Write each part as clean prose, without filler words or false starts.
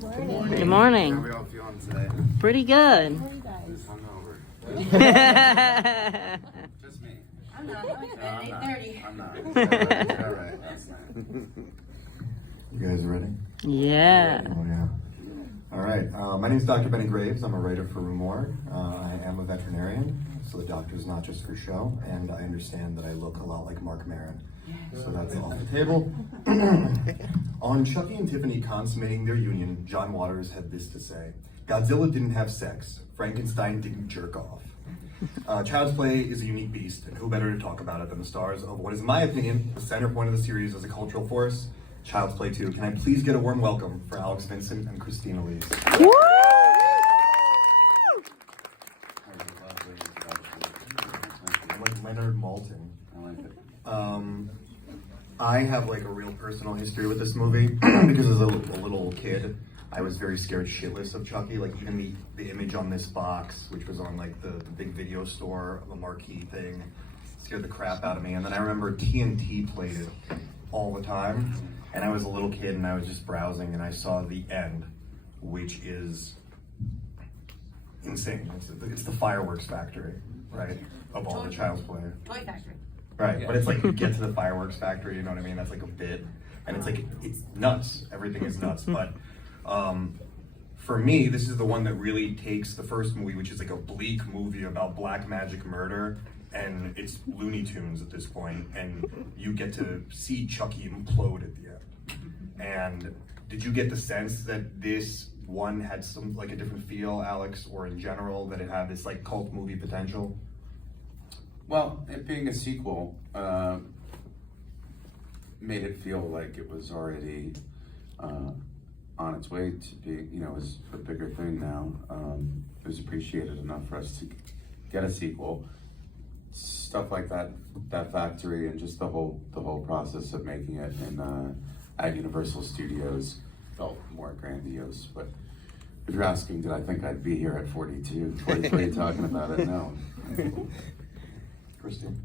Good morning. How are we all feeling today? Pretty good. Just hungover. Just me. I'm not. I'm at 8:30. I'm not. All right. That's nice. You guys ready? Yeah. Oh yeah. All right. My name is Dr. Benny Graves. I'm a writer for Rue Morgue. I am a veterinarian, so the doctor's not just for show, and I understand that I look a lot like Mark Maron. So that's off the table. On Chucky and Tiffany consummating their union, John Waters had this to say: Godzilla didn't have sex. Frankenstein didn't jerk off. Child's Play is a unique beast, and who better to talk about it than the stars of what is, in my opinion, the center point of the series as a cultural force, Child's Play 2. Can I please get a warm welcome for Alex, Vincent, and Christine Elise? Woo! I'm like Leonard Maltin. I like it. I have like a real personal history with this movie because as a little kid, I was very scared shitless of Chucky. Like even the image on this box, which was on like the big video store, the marquee thing, scared the crap out of me. And then I remember TNT played it all the time. And I was a little kid and I was just browsing and I saw the end, which is insane. It's the fireworks factory, right? Of all the Child's Play. Toy factory. Right, Yeah. but it's like you get to the fireworks factory, you know what I mean? That's like a bit, and it's like, it's nuts. Everything is nuts, but for me, this is the one that really takes the first movie, which is like a bleak movie about black magic murder, and it's Looney Tunes at this point, and you get to see Chucky implode at the end. And did you get the sense that this one had some, like a different feel, Alex, or in general, that it had this like cult movie potential? Well, it being a sequel made it feel like it was already on its way to be, you know, it was a bigger thing now. It was appreciated enough for us to get a sequel. Stuff like that factory and just the whole process of making it in at Universal Studios felt more grandiose. But if you're asking, did I think I'd be here at 42, 43 talking about it? No. Christine?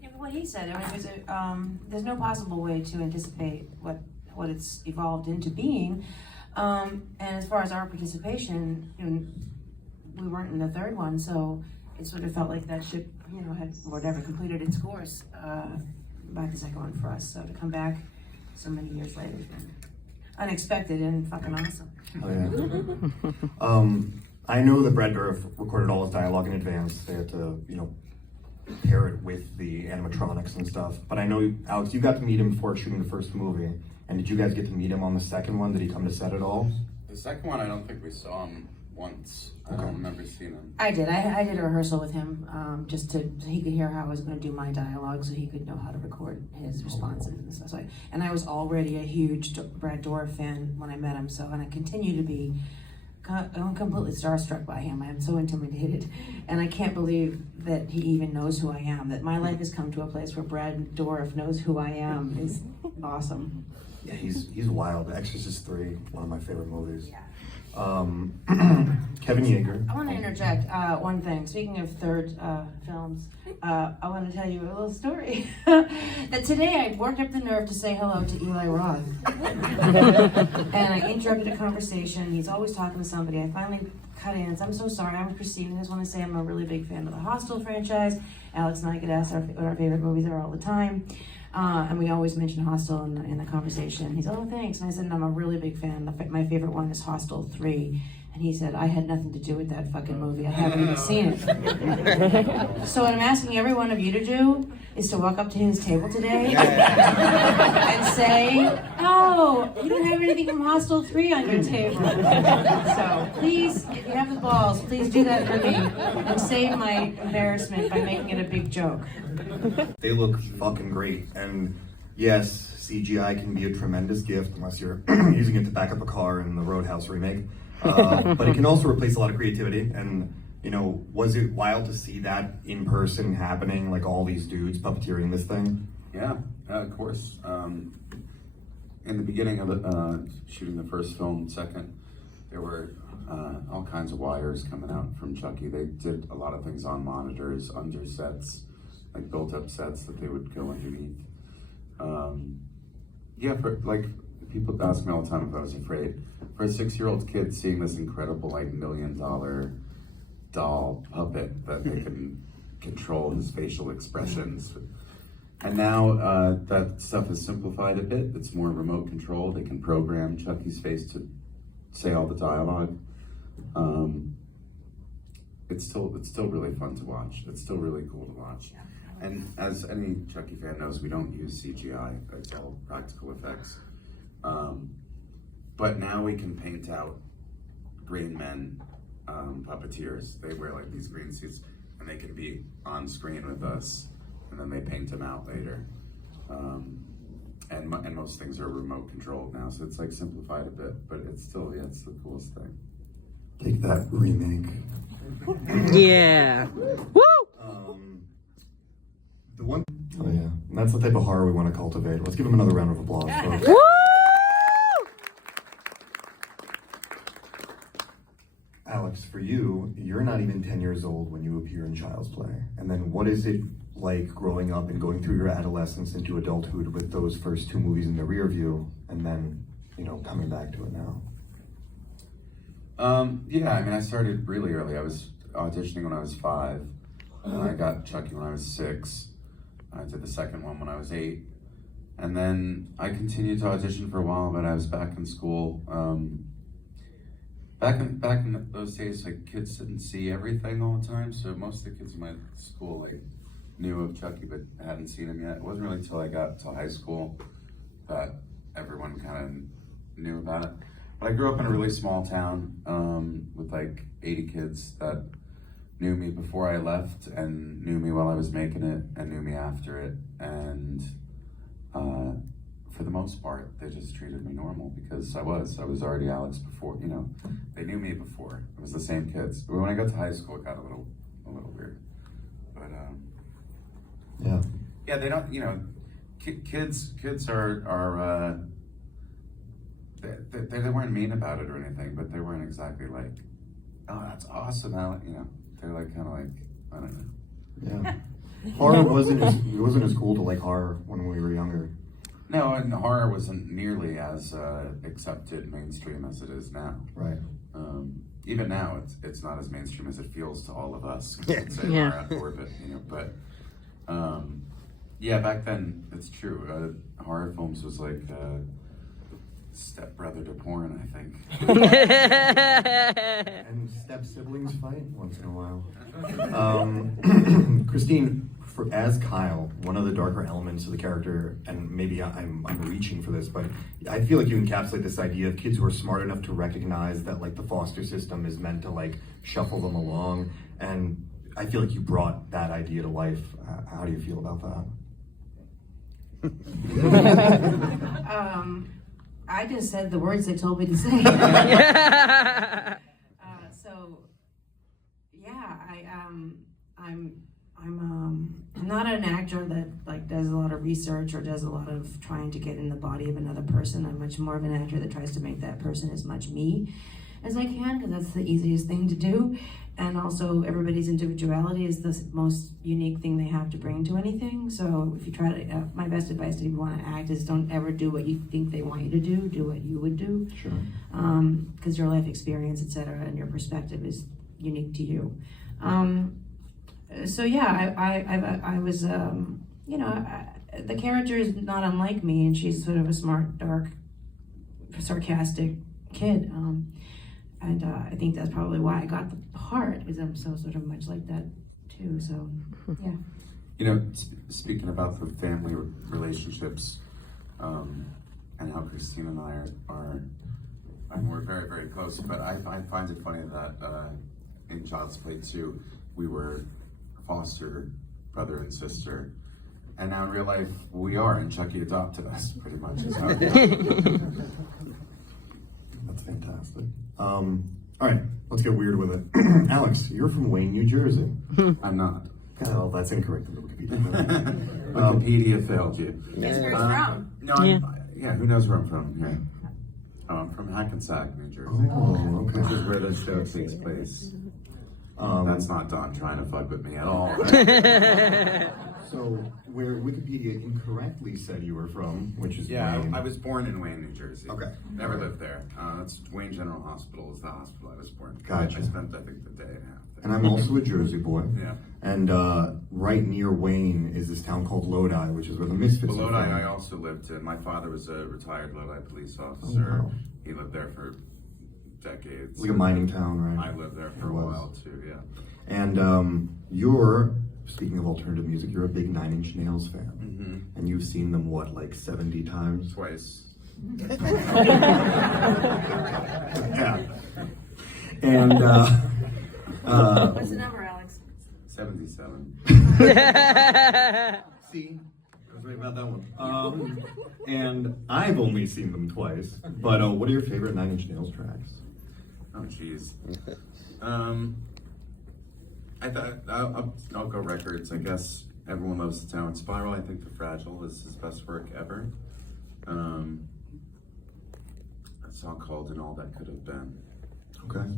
Yeah, but what he said, I mean, there's no possible way to anticipate what it's evolved into being. And as far as our participation, you know, we weren't in the third one, so it sort of felt like that ship, you know, had whatever completed its course by the second one for us. So to come back so many years later has been unexpected and fucking awesome. Oh, yeah. I know that Brad Dourif recorded all his dialogue in advance. They had to, you know, pair it with the animatronics and stuff. But I know, Alex, you got to meet him before shooting the first movie. And did you guys get to meet him on the second one? Did he come to set at all? The second one, I don't think we saw him once. Okay. I don't remember seeing him. I did. I did a rehearsal with him just so he could hear how I was going to do my dialogue, so he could know how to record his responses and stuff. So and I was already a huge Brad Dourif fan when I met him, and I continue to be. I'm completely starstruck by him. I'm so intimidated, and I can't believe that he even knows who I am. That my life has come to a place where Brad Dourif knows who I am is awesome. Yeah, he's wild. Exorcist 3, one of my favorite movies. Yeah. Kevin Yeager. I want to interject one thing. Speaking of third films, I want to tell you a little story. That today I worked up the nerve to say hello to Eli Roth. And I interrupted a conversation. He's always talking to somebody. I finally cut in. So I'm so sorry. I'm Christine. I just want to say I'm a really big fan of the Hostel franchise. Alex and I get asked what our favorite movies are all the time. And we always mention Hostel in the conversation. He's, oh, thanks. And I said, I'm a really big fan. My favorite one is Hostel 3. And he said, I had nothing to do with that fucking movie. I haven't even seen it. So what I'm asking every one of you to do is to walk up to his table today and say, oh, you don't have anything from Hostel 3 on your table. So please, if you have the balls, please do that for me and save my embarrassment by making it a big joke. They look fucking great. And yes, CGI can be a tremendous gift unless you're using it to back up a car in the Roadhouse remake. But it can also replace a lot of creativity. And, you know, was it wild to see that in person happening, like all these dudes puppeteering this thing? Yeah, of course. In the beginning of shooting the first film, second, there were all kinds of wires coming out from Chucky. They did a lot of things on monitors, under sets, like built-up sets that they would go underneath. Yeah, for like people ask me all the time if I was afraid. For a 6-year-old kid, seeing this incredible like $1 million doll puppet that they can control his facial expressions. And now that stuff is simplified a bit. It's more remote control. They can program Chucky's face to say all the dialogue. It's still really fun to watch. It's still really cool to watch. And as any Chucky fan knows, we don't use CGI. It's all practical effects. But now we can paint out green men puppeteers. They wear like these green suits, and they can be on screen with us, and then they paint them out later. And most things are remote controlled now, so it's like simplified a bit, but it's still, yeah, it's the coolest thing. Take that, remake. Yeah. Woo! The one, oh yeah, and that's the type of horror we want to cultivate. Let's give him another round of applause, folks. Woo! Alex, for you, you're not even 10 years old when you appear in Child's Play. And then what is it like growing up and going through your adolescence into adulthood with those first 2 movies in the rear view, and then, you know, coming back to it now? Yeah, I mean, I started really early. I was auditioning when I was 5. I got Chucky when I was 6. I did the second one when I was 8. And then I continued to audition for a while, but I was back in school. Back in those days, like, kids didn't see everything all the time, so most of the kids in my school like knew of Chucky but hadn't seen him yet. It wasn't really until I got to high school that everyone kind of knew about it. But I grew up in a really small town with like 80 kids that knew me before I left and knew me while I was making it and knew me after it. And for the most part, they just treated me normal because I was already Alex before, you know, they knew me before. It was the same kids. But when I got to high school, it got a little weird. But yeah, they don't, you know, kids are they weren't mean about it or anything, but they weren't exactly like, oh, that's awesome, Alex, you know. They're like kind of like, I don't know. Yeah. Horror wasn't as cool to like horror when we were younger. No, and horror wasn't nearly as accepted mainstream as it is now. Right. Even now, it's not as mainstream as it feels to all of us. Yeah. Yeah. Our orbit, you know. But yeah, back then it's true. Horror films was like stepbrother to porn, I think. And step siblings fight once in a while. Christine, as Kyle, one of the darker elements of the character, and maybe I'm reaching for this, but I feel like you encapsulate this idea of kids who are smart enough to recognize that like the foster system is meant to like shuffle them along, and I feel like you brought that idea to life. How do you feel about that? I just said the words they told me to say. So, yeah, I'm not an actor that like does a lot of research or does a lot of trying to get in the body of another person. I'm much more of an actor that tries to make that person as much me as I can, because that's the easiest thing to do. And also, everybody's individuality is the most unique thing they have to bring to anything. So if you try to, my best advice to if you want to act is don't ever do what you think they want you to do. Do what you would do. Sure. Because your life experience, etc., and your perspective is unique to you. So yeah, I was, you know, the character is not unlike me, and she's sort of a smart, dark, sarcastic kid. And I think that's probably why I got the part, because I'm so sort of much like that too. So yeah. You know, speaking about the family relationships, and how Christine and I are and we're very, very close, but I find it funny that in Child's Play 2, we were foster brother and sister, and now in real life, we are, and Chucky adopted us, pretty much. Is how That's fantastic. All right, let's get weird with it. Alex, you're from Wayne, New Jersey. I'm not. Oh, that's incorrect. Wikipedia. Wikipedia failed you. Guess where it's from? No, yeah, who knows where I'm from? Yeah. Oh, I'm from Hackensack, New Jersey. Oh, okay. Which is where the show takes place. That's not Don trying to fuck with me at all. So, where Wikipedia incorrectly said you were from, which is Yeah, Wayne. I was born in Wayne, New Jersey. Okay. Never lived there. That's Wayne General Hospital is the hospital I was born. Gotcha. I spent, I think, the day and a half there. And I'm also a Jersey boy. Yeah. And right near Wayne is this town called Lodi, which is where the Misfits Well, are Lodi, from. I also lived in. My father was a retired Lodi police officer. wow. He lived there for decades. It's like a mining town, right? I lived there for It a was. while too, yeah. And you're, speaking of alternative music, you're a big Nine Inch Nails fan. Mm-hmm. And you've seen them, what, like 70 times? Twice. Yeah. And, What's the number, Alex? 77. see, I was right about that one. And I've only seen them twice, but what are your favorite Nine Inch Nails tracks? Oh, jeez. I thought I'll go records. I guess everyone loves the Downward Spiral. I think The Fragile is his best work ever. A song called "And All That Could Have Been." Okay.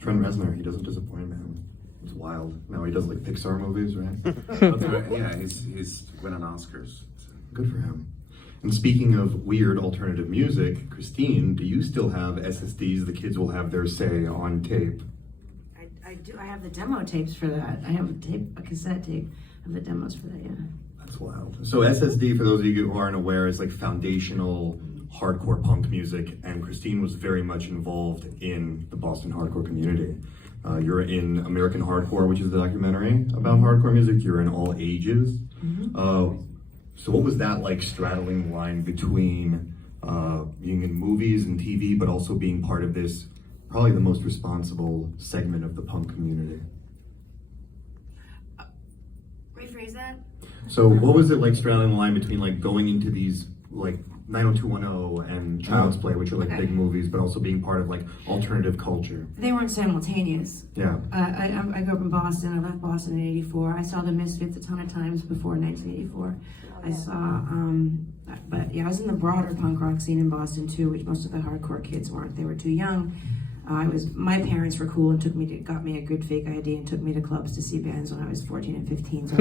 Trent Reznor, he doesn't disappoint, man. It's wild. Now he does like Pixar movies, right? Yeah, he's winning Oscars. Good for him. And speaking of weird alternative music, Christine, do you still have SSDs the kids will have their say on tape? I do. I have the demo tapes for that. I have a cassette tape of the demos for that. Yeah. That's wild. So SSD, for those of you who aren't aware, is like foundational hardcore punk music, and Christine was very much involved in the Boston hardcore community. You're in American Hardcore, which is a documentary about hardcore music. You're in All Ages. So what was that like, straddling the line between being in movies and TV, but also being part of this, probably the most responsible segment of the punk community? Rephrase that. So what was it like, straddling the line between like going into these like 90210 and Child's Play, which are like big movies, but also being part of like alternative culture? They weren't simultaneous. Yeah. I grew up in Boston. I left Boston in '84. I saw the Misfits a ton of times before 1984. I saw, but yeah, I was in the broader punk rock scene in Boston too, which most of the hardcore kids weren't. They were too young. My parents were cool and got me a good fake ID and took me to clubs to see bands when I was 14 and 15. So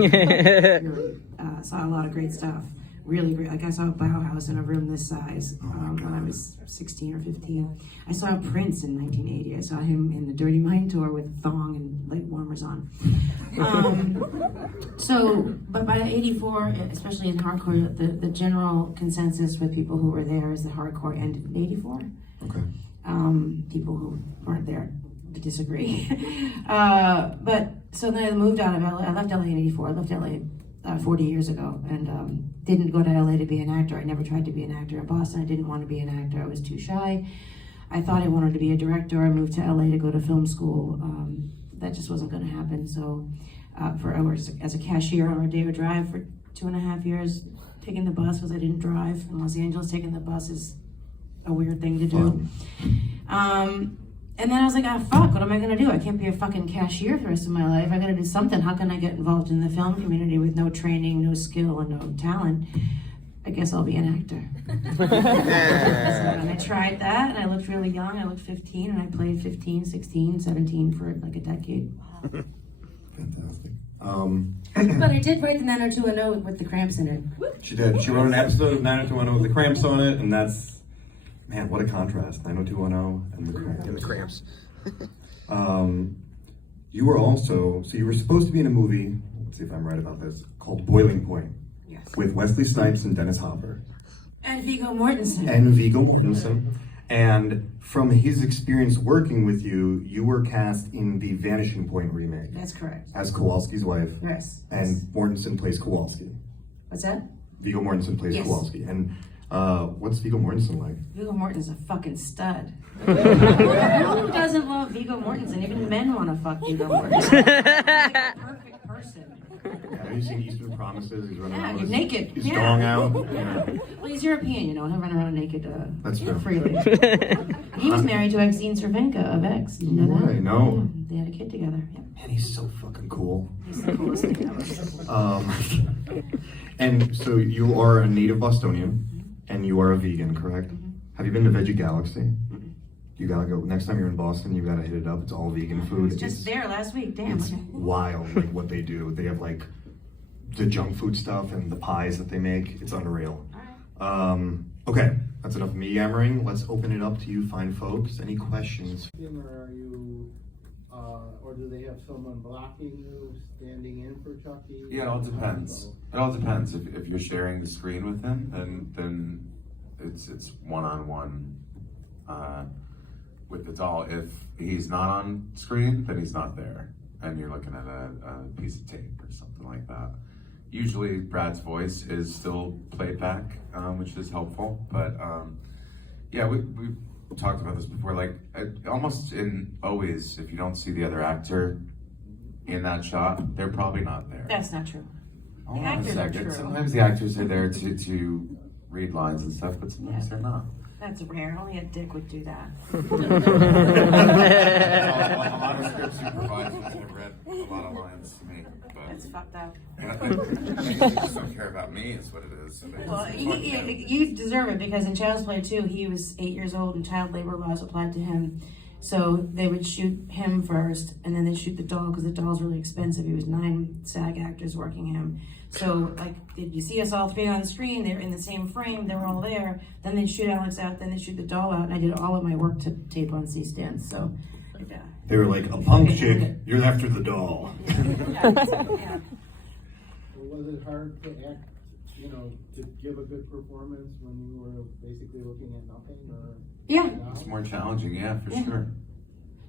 saw a lot of great stuff. Really great. Like I saw Bauhaus in a room this size when I was 16 or 15. I saw Prince in 1980. I saw him in the Dirty Mind tour with a thong and leg warmers on. But by 84, especially in hardcore, the general consensus with people who were there is that hardcore ended in 84. Okay. People who weren't there disagree. But so then I moved out of LA. I left LA in 84. I left LA 40 years ago, and didn't go to LA to be an actor. I never tried to be an actor in Boston. I didn't want to be an actor. I was too shy. I thought I wanted to be a director. I moved to LA to go to film school. That just wasn't going to happen. So I worked as a cashier on Rodeo Drive for 2.5 years, taking the bus because I didn't drive. In Los Angeles, taking the bus is a weird thing to do. And then I was like, fuck, what am I gonna do? I can't be a fucking cashier for the rest of my life. I gotta do something. How can I get involved in the film community with no training, no skill, and no talent? I guess I'll be an actor. And I tried that, and I looked really young. I looked 15, and I played 15, 16, 17 for like a decade. Fantastic. But I did write the 90210 with the cramps in it. She did. She wrote an episode of 90210 with the cramps on it, and that's, man, what a contrast. 90210 and the cramps. And the cramps. You were also, so you were supposed to be in a movie, let's see if I'm right about this, called Boiling Point. Yes. With Wesley Snipes and Dennis Hopper. And Viggo Mortensen. And from his experience working with you, you were cast in the Vanishing Point remake. That's correct. As Kowalski's wife. Yes. And Mortensen plays Kowalski. What's that? Viggo Mortensen plays Yes. Kowalski. And what's Viggo Mortensen like? Viggo Mortensen's a fucking stud. Who doesn't love Viggo Mortensen? Even men want to fuck Viggo Mortensen. He's like a perfect person. Yeah, have you seen Eastern Promises? He's running Yeah, around he's with naked. his Yeah. dong out. Yeah. Well, he's European, you know. He'll run around naked That's true. freely. He was married to Exene Cervenka of X. Did you know that? Right, no. Yeah, they had a kid together. Yeah. Man, he's so fucking cool. He's the coolest thing ever. And so you are a native Bostonian, and you are a vegan, correct? Have you been to Veggie Galaxy? You gotta go. Next time you're in Boston, you gotta hit it up. It's all vegan food. Just there last week. Damn. It's wild, like what they do. They have like the junk food stuff and the pies that they make. It's unreal. Okay, that's enough of me yammering. Let's open it up to you fine folks. Any questions? Or are you, or do they have someone blocking you, standing in for Chucky? Yeah, it all depends. It all depends. If you're sharing the screen with him, then it's one-on-one with the doll. If he's not on screen, then he's not there, and you're looking at a piece of tape or something like that. Usually Brad's voice is still played back, which is helpful, but yeah, we've talked about this before, like almost always, if you don't see the other actor in that shot, they're probably not there. That's not true. Hold The on a actors are second. true. Sometimes the actors are there to read lines and stuff, but sometimes they're not. That's rare. Only a dick would do that. A lot of script supervisors have read a lot of lines to me, but That's fucked up. they just don't care about me, is what it is. So Well, you deserve it, because in Child's Play 2, he was 8 years old and child labor laws applied to him. So they would shoot him first, and then they'd shoot the doll, because the doll's really expensive. He was 9 SAG actors working him. So, like, did you see us all three on the screen? They were in the same frame. They were all there. Then they'd shoot Alex out. Then they'd shoot the doll out. And I did all of my work to tape on C-stands. So, yeah. They were like, a punk chick, you're after the doll. Yeah. Was it hard to act, to give a good performance when you were basically looking at nothing, or? Yeah. it's more challenging, yeah, for sure.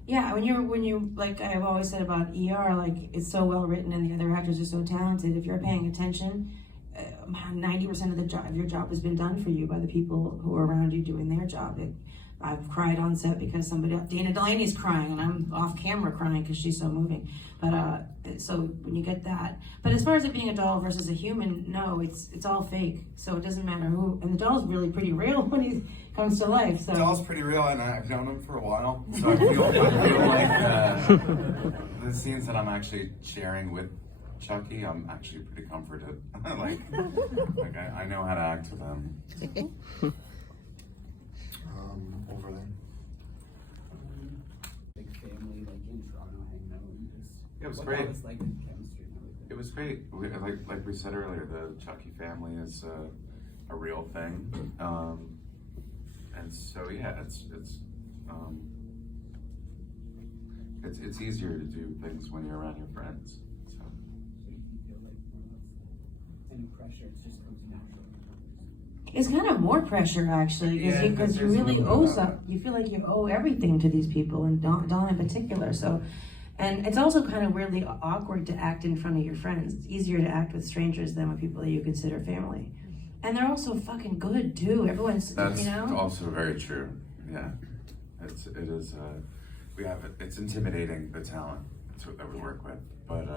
Yeah, when you like I've always said about ER, like it's so well written and the other actors are so talented. If you're paying attention, 90% of your job has been done for you by the people who are around you doing their job. I've cried on set because Dana Delaney's crying and I'm off camera crying because she's so moving. But so when you get that, but as far as it being a doll versus a human, no, it's all fake. So it doesn't matter who. And the doll's really pretty real when he comes to life. So The doll's pretty real, and I've known him for a while, so I feel like the scenes that I'm actually sharing with Chucky, I'm actually pretty comforted. like I know how to act with him. Over there. Big family, like in Toronto, hanging out. And just, It was what great. that was like, the chemistry and everything. It was great. Like we said earlier, the Chucky family is a real thing, and so yeah, it's easier to do things when you're around your friends. So So you feel like any pressure, it just comes naturally. it's kind of more pressure actually, Yeah, because you there's really a little owe bit of some. You feel like you owe everything to these people, and Don in particular. So, and it's also kind of weirdly awkward to act in front of your friends. It's easier to act with strangers than with people that you consider family, and they're also fucking good too. Everyone's, that's you know. also very true. Yeah, it is. It's intimidating, the talent that we work with, but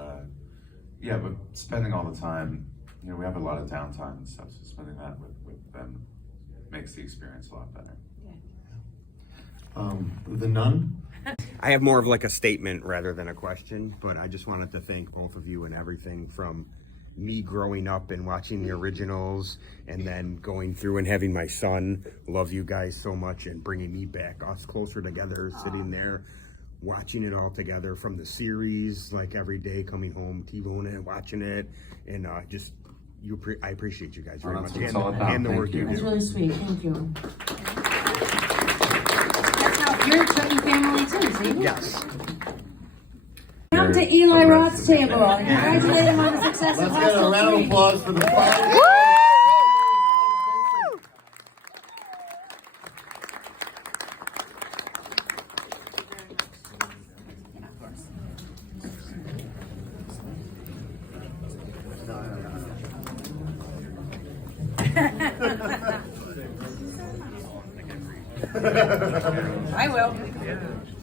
yeah, but spending all the time, we have a lot of downtime and stuff, so spending that with them makes the experience a lot better. The nun? I have more of like a statement rather than a question, but I just wanted to thank both of you and everything from me growing up and watching the originals and then going through and having my son. Love you guys so much and bringing me back, us closer together, sitting there, watching it all together from the series, like every day coming home, TiVoing it, watching it, and just I appreciate you guys very That's much what it's all about. and the Thank work you you. That's do. really sweet. Thank you. That's how you're a Chucky family too. See? Yes. Come to Eli Roth's table and congratulate him on the success of Let's get a Hustle round of 3. applause for the fire. I will.